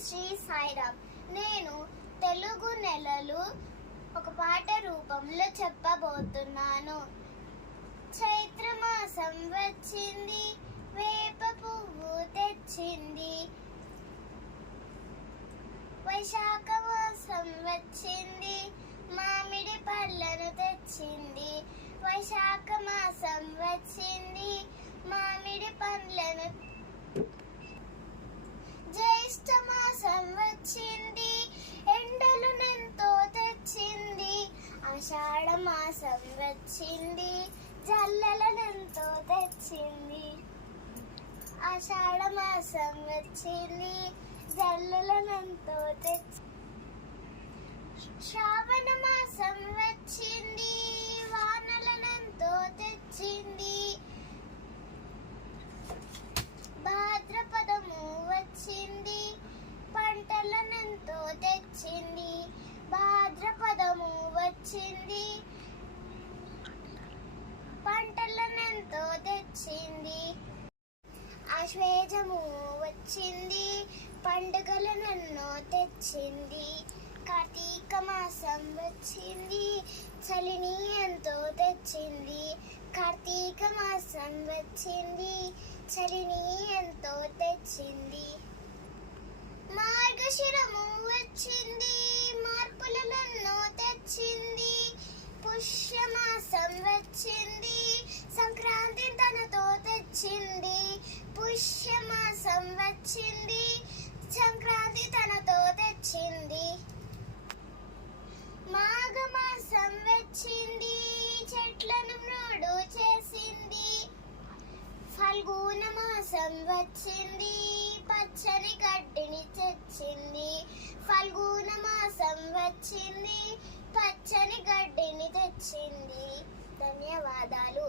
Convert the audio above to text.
శ్రీ సాయిరామ్. నేను తెలుగు నెలలు ఒక పాట రూపంలో చెప్పబోతున్నాను. చైత్రమాసం వచ్చింది, వేప పువ్వు తెచ్చింది. వైశాఖ మాసం వచ్చింది, మామిడి పళ్ళను తెచ్చింది. వైశాఖ మాసం వచ్చింది, మామిడి పండ్లను. జ్యేష్ఠ మాసం వచ్చింది, ఎండలునెంతో తెచ్చింది. ఆషాఢ మాసం వచ్చింది, జల్లెలనెంతో తెచ్చింది. ఆషాఢ మాసం వచ్చింది, జల్లెలనెంతో తెచ్చింది. శ్రావణ మాసం వచ్చింది, వానలనెంతో తెచ్చింది. భాద్రపదము వచ్చింది, పంటలనెంతో తెచ్చింది. భాద్రపదము వచ్చింది, పంటలనెంతో తెచ్చింది. ఆశ్వేజము వచ్చింది, పండుగలనెన్నో తెచ్చింది. కార్తీక మాసం వచ్చింది, చలిని ఎంతో తెచ్చింది. కార్తీక మాసం వచ్చింది, చలిని ఎంతో తెచ్చింది. మార్గశిరము వచ్చింది, మార్పులనెన్నో తెచ్చింది. పుష్యమాసం వచ్చింది, సంక్రాంతి తనతో తెచ్చింది. పుష్యమాసం వచ్చింది, సంక్రాంతి తనతో తెచ్చింది. మాఘమాసం వచ్చింది, చెట్లను మృడు చేసింది. ఫల్గుణ మాసం వచ్చింది, పచ్చని గడ్డిని తెచ్చింది. ఫల్గుణ మాసం వచ్చింది, పచ్చని గడ్డిని తెచ్చింది. ధన్యవాదాలు.